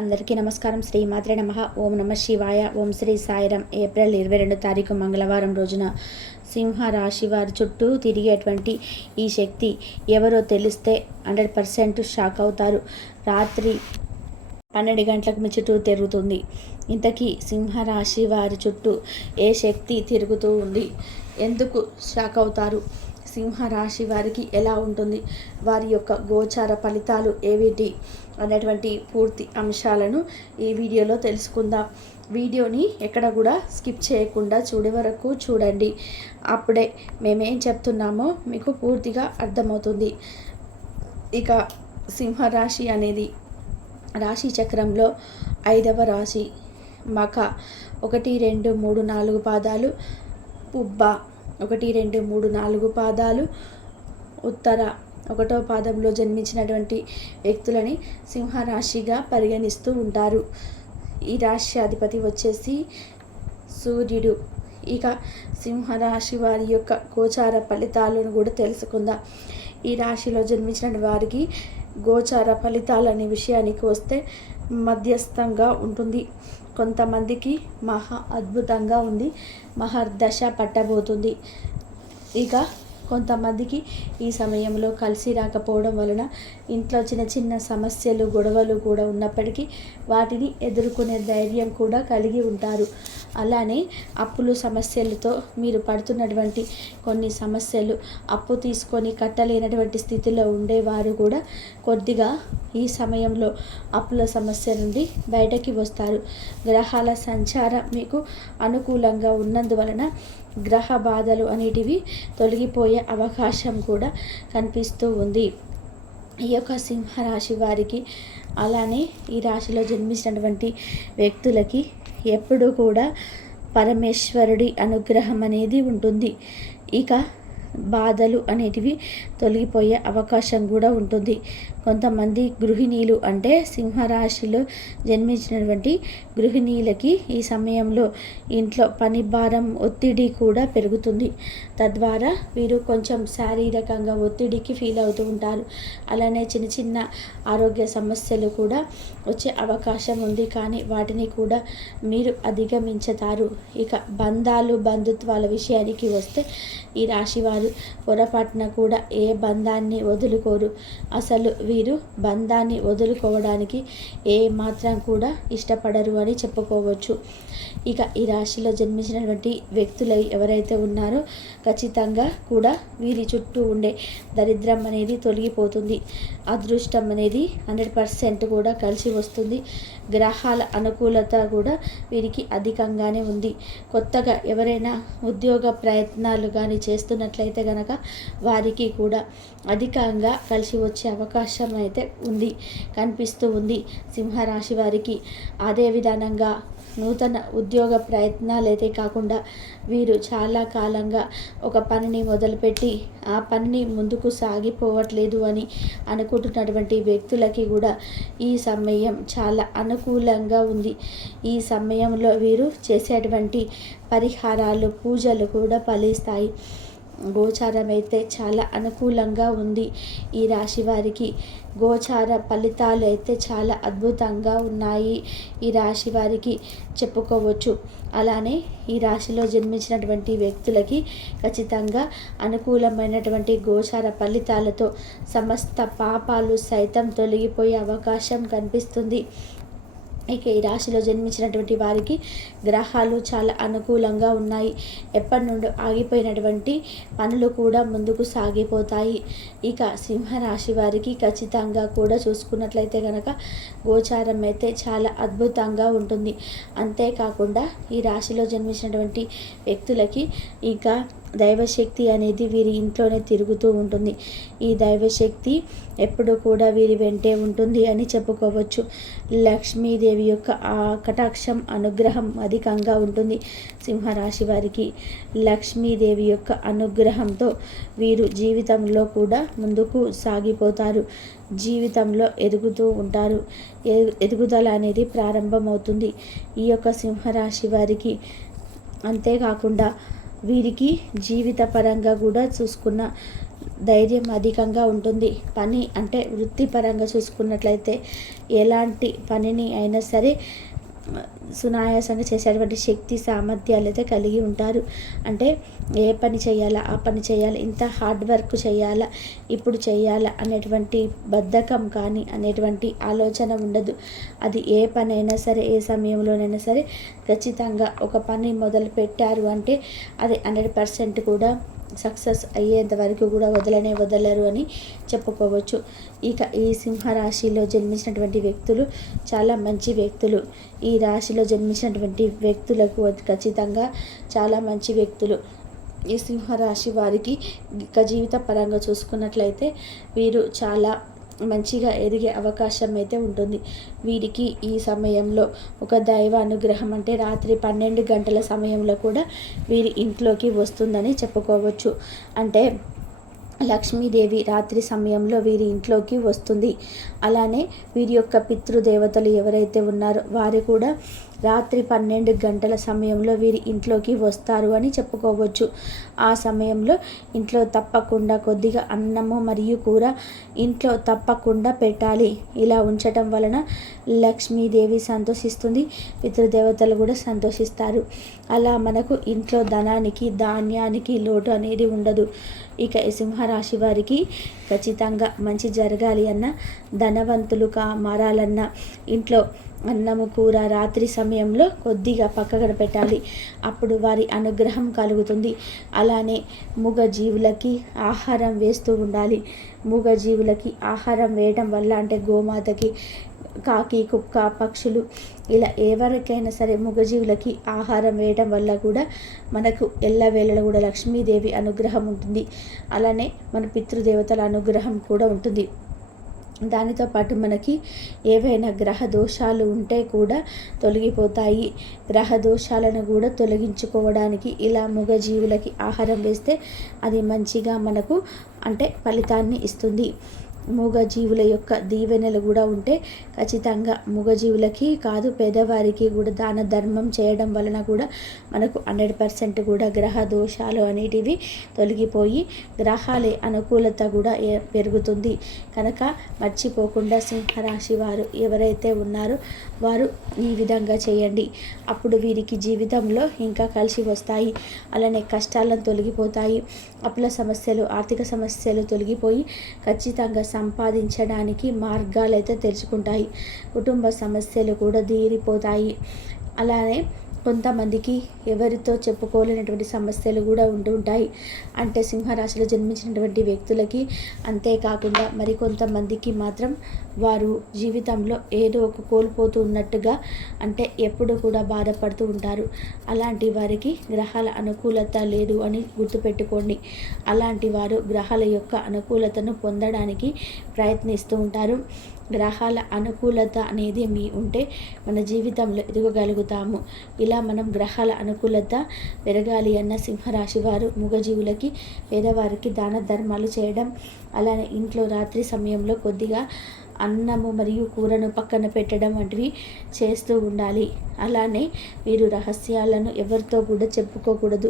అందరికీ నమస్కారం. శ్రీ మాత్రే నమః. ఓం నమ శివాయ. ఓం శ్రీ సాయిరం. ఏప్రిల్ 22 తారీఖు మంగళవారం రోజున సింహ రాశి వారి చుట్టూ తిరిగేటువంటి ఈ శక్తి ఎవరో తెలిస్తే 100% షాక్ అవుతారు. రాత్రి 12 గంటలకు మీ చుట్టూ తిరుగుతుంది. ఇంతకీ సింహరాశి వారి చుట్టూ ఏ శక్తి తిరుగుతూ ఉంది? ఎందుకు షాక్ అవుతారు? సింహరాశి వారికి ఎలా ఉంటుంది? వారి యొక్క గోచార ఫలితాలు ఏమిటి అనేటువంటి పూర్తి అంశాలను ఈ వీడియోలో తెలుసుకుందాం. వీడియోని ఎక్కడ కూడా స్కిప్ చేయకుండా చూడే వరకు చూడండి. అప్పుడే మేమేం చెప్తున్నామో మీకు పూర్తిగా అర్థమవుతుంది. ఇక సింహరాశి అనేది రాశి చక్రంలో 5వ రాశి. మఖ 1, 2, 3, 4 పాదాలు, పుబ్బ 1, 2, 3, 4 పాదాలు, ఉత్తర 1వ పాదంలో జన్మించినటువంటి వ్యక్తులని సింహరాశిగా పరిగణిస్తూ ఉంటారు. ఈ రాశి అధిపతి వచ్చేసి సూర్యుడు. ఇక సింహరాశి వారి యొక్క గోచార ఫలితాలను కూడా తెలుసుకుందాం. ఈ రాశిలో జన్మించిన వారికి గోచార ఫలితాలు అనే విషయానికి వస్తే మధ్యస్థంగా ఉంటుంది. కొంతమందికి మహా అద్భుతంగా ఉంది, మహర్దశ పట్టబోతుంది. ఇక కొంతమందికి ఈ సమయంలో కలిసి రాకపోవడం వలన ఇంట్లో చిన్న చిన్న సమస్యలు, గొడవలు కూడా ఉన్నప్పటికీ వాటిని ఎదుర్కొనే ధైర్యం కూడా కలిగి ఉంటారు. అలానే అప్పులు సమస్యలతో మీరు పడుతున్నటువంటి కొన్ని సమస్యలు, అప్పు తీసుకొని కట్టలేనటువంటి స్థితిలో ఉండేవారు కూడా కొద్దిగా ఈ సమయంలో అప్పుల సమస్య నుండి బయటకి వస్తారు. గ్రహాల సంచారం మీకు అనుకూలంగా ఉన్నందువలన గ్రహ బాధలు అనేటివి తొలగిపోయే అవకాశం కూడా కనిపిస్తూ ఉంది ఈ యొక్క సింహరాశి వారికి. అలానే ఈ రాశిలో జన్మించినటువంటి వ్యక్తులకి ఎప్పుడూ కూడా పరమేశ్వరుడి అనుగ్రహం అనేది ఉంటుంది. ఇక బాధలు అనేటివి తొలగిపోయే అవకాశం కూడా ఉంటుంది. కొంతమంది గృహిణీలు, అంటే సింహరాశిలో జన్మించినటువంటి గృహిణీలకి ఈ సమయంలో ఇంట్లో పని భారం, ఒత్తిడి కూడా పెరుగుతుంది. తద్వారా వీరు కొంచెం శారీరకంగా ఒత్తిడికి ఫీల్ అవుతూ ఉంటారు. అలానే చిన్న చిన్న ఆరోగ్య సమస్యలు కూడా వచ్చే అవకాశం ఉంది, కానీ వాటిని కూడా మీరు అధిగమించుతారు. ఇక బంధాలు, బంధుత్వాల విషయానికి వస్తే ఈ రాశి వారు పొరపాటున కూడా ఏ బంధాన్ని వదులుకోరు. అసలు వీరు బంధాన్ని వదులుకోవడానికి ఏ మాత్రం కూడా ఇష్టపడరు అని చెప్పుకోవచ్చు. ఇక ఈ రాశిలో జన్మించినటువంటి వ్యక్తులు ఎవరైతే ఉన్నారో ఖచ్చితంగా కూడా వీరి చుట్టూ ఉండే దరిద్రం అనేది తొలగిపోతుంది. అదృష్టం అనేది 100% కూడా కలిసి వస్తుంది. గ్రహాల అనుకూలత కూడా వీరికి అధికంగానే ఉంది. కొత్తగా ఎవరైనా ఉద్యోగ ప్రయత్నాలు కానీ చేస్తున్నట్లయితే గనక వారికి కూడా అధికంగా కలిసి వచ్చే అవకాశం అయితే కనిపిస్తూ ఉంది సింహరాశి వారికి. అదే విధానంగా నూతన ఉద్యోగ ప్రయత్నాలు అయితే కాకుండా వీరు చాలా కాలంగా ఒక పనిని మొదలుపెట్టి ఆ పనిని ముందుకు సాగిపోవట్లేదు అని అనుకుంటున్నటువంటి వ్యక్తులకి కూడా ఈ సమయం చాలా అనుకూలంగా ఉంది. ఈ సమయంలో వీరు చేసేటువంటి పరిహారాలు, పూజలు కూడా ఫలిస్తాయి. గోచారం అయితే చాలా అనుకూలంగా ఉంది ఈ రాశి వారికి. గోచార ఫలితాలు అయితే చాలా అద్భుతంగా ఉన్నాయి ఈ రాశి వారికి చెప్పుకోవచ్చు. అలానే ఈ రాశిలో జన్మించినటువంటి వ్యక్తులకి ఖచ్చితంగా అనుకూలమైనటువంటి గోచార ఫలితాలతో సమస్త పాపాలు సైతం తొలగిపోయే అవకాశం కనిపిస్తుంది. ఇక ఈ రాశిలో జన్మించినటువంటి వారికి గ్రహాలు చాలా అనుకూలంగా ఉన్నాయి. ఎప్పటి నుండి ఆగిపోయినటువంటి పనులు కూడా ముందుకు సాగిపోతాయి. ఇక సింహరాశి వారికి ఖచ్చితంగా కూడా చూసుకున్నట్లయితే కనుక గోచారం అయితే చాలా అద్భుతంగా ఉంటుంది. అంతేకాకుండా ఈ రాశిలో జన్మించినటువంటి వ్యక్తులకి ఇంకా దైవశక్తి అనేది వీరి ఇంట్లోనే తిరుగుతూ ఉంటుంది. ఈ దైవశక్తి ఎప్పుడు కూడా వీరి వెంటే ఉంటుంది అని చెప్పుకోవచ్చు. లక్ష్మీదేవి యొక్క ఆ కటాక్షం, అనుగ్రహం అధికంగా ఉంటుంది సింహరాశి వారికి. లక్ష్మీదేవి యొక్క అనుగ్రహంతో వీరు జీవితంలో కూడా ముందుకు సాగిపోతారు. జీవితంలో ఎదుగుతూ ఉంటారు. ఎదుగుదల అనేది ప్రారంభమవుతుంది ఈ యొక్క సింహరాశి వారికి. అంతేకాకుండా వీరికి జీవిత పరంగా కూడా చూసుకున్న ధైర్యం అధికంగా ఉంటుంది. పని అంటే వృత్తిపరంగా చూసుకున్నట్లయితే ఎలాంటి పనిని అయినా సరే సునాయాసంగా చేసేటువంటి శక్తి సామర్థ్యాలు అయితే కలిగి ఉంటారు. అంటే ఏ పని చేయాలా, ఆ పని చేయాలి, ఇంత హార్డ్ వర్క్ చేయాలా, ఇప్పుడు చేయాలా అనేటువంటి బద్ధకం కానీ అనేటువంటి ఆలోచన ఉండదు. అది ఏ పని అయినా సరే, ఏ సమయంలోనైనా సరే ఖచ్చితంగా ఒక పని మొదలు పెట్టారు అంటే అది 100% కూడా సక్సెస్ అయ్యేంత వరకు కూడా వదలరు అని చెప్పుకోవచ్చు. ఇక ఈ సింహరాశిలో జన్మించినటువంటి వ్యక్తులు చాలా మంచి వ్యక్తులు. ఈ రాశిలో జన్మించినటువంటి వ్యక్తులకు ఖచ్చితంగా చాలా మంచి వ్యక్తులు. ఈ సింహరాశి వారికి ఇక జీవిత పరంగా చూసుకున్నట్లయితే వీరు చాలా మంచిగా ఎదిగే అవకాశం అయితే ఉంటుంది. వీరికి ఈ సమయంలో ఒక దైవ అనుగ్రహం అంటే రాత్రి 12 గంటల సమయంలో కూడా వీరి ఇంట్లోకి వస్తుందని చెప్పుకోవచ్చు. అంటే లక్ష్మీదేవి రాత్రి సమయంలో వీరి ఇంట్లోకి వస్తుంది. అలానే వీరి యొక్క పితృదేవతలు ఎవరైతే ఉన్నారో వారు కూడా రాత్రి 12 గంటల సమయంలో వీరి ఇంట్లోకి వస్తారు అని చెప్పుకోవచ్చు. ఆ సమయంలో ఇంట్లో తప్పకుండా కొద్దిగా అన్నము మరియు కూర ఇంట్లో తప్పకుండా పెట్టాలి. ఇలా ఉంచటం వలన లక్ష్మీదేవి సంతోషిస్తుంది, పితృదేవతలు కూడా సంతోషిస్తారు. అలా మనకు ఇంట్లో ధనానికి ధాన్యానికి లోటు అనేది ఉండదు. ఇక ఈ సింహరాశి వారికి ఖచ్చితంగా మంచి జరగాలి అన్న, ధనవంతులుగా మారాలన్నా ఇంట్లో అన్నము కూర రాత్రి సమయంలో కొద్దిగా పక్కన పెట్టాలి. అప్పుడు వారి అనుగ్రహం కలుగుతుంది. అలానే మూగజీవులకి ఆహారం వేస్తూ ఉండాలి. మూగజీవులకి ఆహారం వేయడం వల్ల అంటే గోమాతకి, కాకి, కుక్క, పక్షులు ఇలా ఎవరికైనా సరే మూగజీవులకి ఆహారం వేయడం వల్ల కూడా మనకు ఎల్లవేళలో కూడా లక్ష్మీదేవి అనుగ్రహం ఉంటుంది. అలానే మన పితృదేవతల అనుగ్రహం కూడా ఉంటుంది. దానితో పాటు మనకి ఏవైనా గ్రహ దోషాలు ఉంటే కూడా తొలగిపోతాయి. గ్రహ దోషాలను కూడా తొలగించుకోవడానికి ఇలా మూగజీవులకి ఆహారం వేస్తే అది మంచిగా మనకు అంటే ఫలితాన్ని ఇస్తుంది. మూగజీవుల యొక్క దీవెనలు కూడా ఉంటే ఖచ్చితంగా మూగజీవులకి కాదు పేదవారికి కూడా దాన ధర్మం చేయడం వలన కూడా మనకు 100% కూడా గ్రహ దోషాలు అనేటివి తొలగిపోయి గ్రహాలే అనుకూలత కూడా పెరుగుతుంది. కనుక మర్చిపోకుండా సింహరాశి వారు ఎవరైతే ఉన్నారో వారు ఈ విధంగా చేయండి. అప్పుడు వీరికి జీవితంలో ఇంకా కలిసి వస్తాయి. అలానే కష్టాలను తొలగిపోతాయి. అప్పుల సమస్యలు, ఆర్థిక సమస్యలు తొలగిపోయి ఖచ్చితంగా సంపాదించడానికి మార్గాలు అయితే తెరుచుకుంటాయి. కుటుంబ సమస్యలు కూడా తీరిపోతాయి. అలానే కొంతమందికి ఎవరితో చెప్పుకోలేనటువంటి సమస్యలు కూడా ఉంటాయి. అంటే సింహరాశిలో జన్మించినటువంటి వ్యక్తులకి. అంతేకాకుండా మరి కొంతమందికి మాత్రం వారు జీవితంలో ఏదో ఒక కోల్పోతూ ఉన్నట్టుగా అంటే ఎప్పుడు కూడా బాధపడుతూ ఉంటారు. అలాంటి వారికి గ్రహాల అనుకూలత లేదు అని గుర్తుపెట్టుకోండి. అలాంటి వారు గ్రహాల యొక్క అనుకూలతను పొందడానికి ప్రయత్నిస్తూ ఉంటారు. గ్రహాల అనుకూలత అనేది ఉంటే మన జీవితంలో ఎదగగలుగుతాము. ఇలా మనం గ్రహాల అనుకూలత పెరగాలి అన్న సింహరాశి వారు మూగజీవులకి, పేదవారికి దాన ధర్మాలు చేయడం, అలానే ఇంట్లో రాత్రి సమయంలో కొద్దిగా అన్నము మరియు కూరను పక్కన పెట్టడం వంటివి చేస్తూ ఉండాలి. అలానే వీరు రహస్యాలను ఎవరితో కూడా చెప్పుకోకూడదు.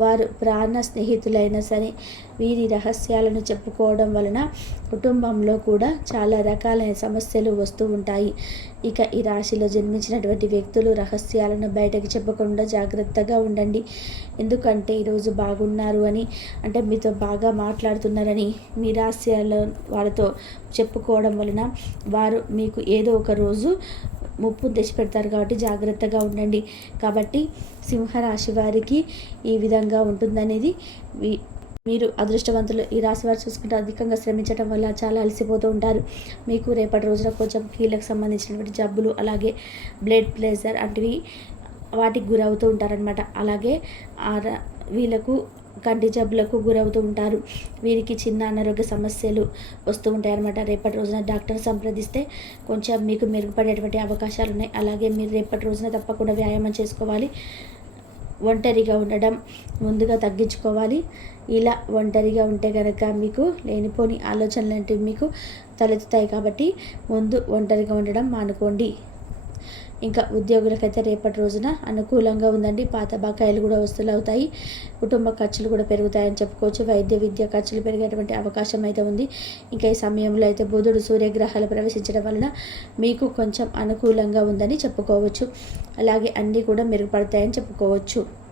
వారు ప్రాణ స్నేహితులైనా సరే వీరి రహస్యాలను చెప్పుకోవడం వలన కుటుంబంలో కూడా చాలా రకాలైన సమస్యలు వస్తూ ఉంటాయి. ఇక ఈ రాశిలో జన్మించినటువంటి వ్యక్తులు రహస్యాలను బయటకు చెప్పకుండా జాగ్రత్తగా ఉండండి. ఎందుకంటే ఈరోజు బాగున్నారు అని అంటే మీతో బాగా మాట్లాడుతున్నారని మీ రహస్యాలు వాళ్ళతో చెప్పుకోవడం వలన వారు మీకు ఏదో ఒక రోజు ముప్పు తెచ్చిపెడతారు. కాబట్టి జాగ్రత్తగా ఉండండి. కాబట్టి సింహరాశి వారికి ఈ విధంగా ఉంటుందనేది మీరు అదృష్టవంతులు. ఈ రాశి వారు చూసుకుంటే అధికంగా శ్రమించడం వల్ల చాలా అలసిపోతూ ఉంటారు. మీకు రేపటి రోజున కొంచెం కీళ్ళకు సంబంధించినటువంటి జబ్బులు, అలాగే బ్లడ్ ప్రెషర్ వంటివి వాటికి గురవుతూ ఉంటారనమాట. అలాగే వీళ్ళకు కంటి జబ్బులకు గురవుతూ ఉంటారు. వీరికి చిన్న అనారోగ్య సమస్యలు వస్తూ ఉంటాయన్నమాట. రేపటి రోజున డాక్టర్ సంప్రదిస్తే కొంచెం మీకు మెరుగుపడేటువంటి అవకాశాలు ఉన్నాయి. అలాగే మీరు రేపటి రోజున తప్పకుండా వ్యాయామం చేసుకోవాలి. ఒంటరిగా ఉండడం ముందుగా తగ్గించుకోవాలి. ఇలా ఒంటరిగా ఉంటే కనుక మీకు లేనిపోని ఆలోచనలు లాంటివి మీకు తలెత్తుతాయి. కాబట్టి ముందు ఒంటరిగా ఉండడం మానుకోండి. ఇంకా ఉద్యోగులకైతే రేపటి రోజున అనుకూలంగా ఉందండి. పాత బకాయిలు కూడా వసూలు అవుతాయి. కుటుంబ ఖర్చులు కూడా పెరుగుతాయని చెప్పుకోవచ్చు. వైద్య విద్య ఖర్చులు పెరిగేటువంటి అవకాశం అయితే ఉంది. ఇంకా ఈ సమయంలో అయితే బుధుడు సూర్యగ్రహాలు ప్రవేశించడం వలన మీకు కొంచెం అనుకూలంగా ఉందని చెప్పుకోవచ్చు. అలాగే అన్నీ కూడా మెరుగుపడతాయని చెప్పుకోవచ్చు.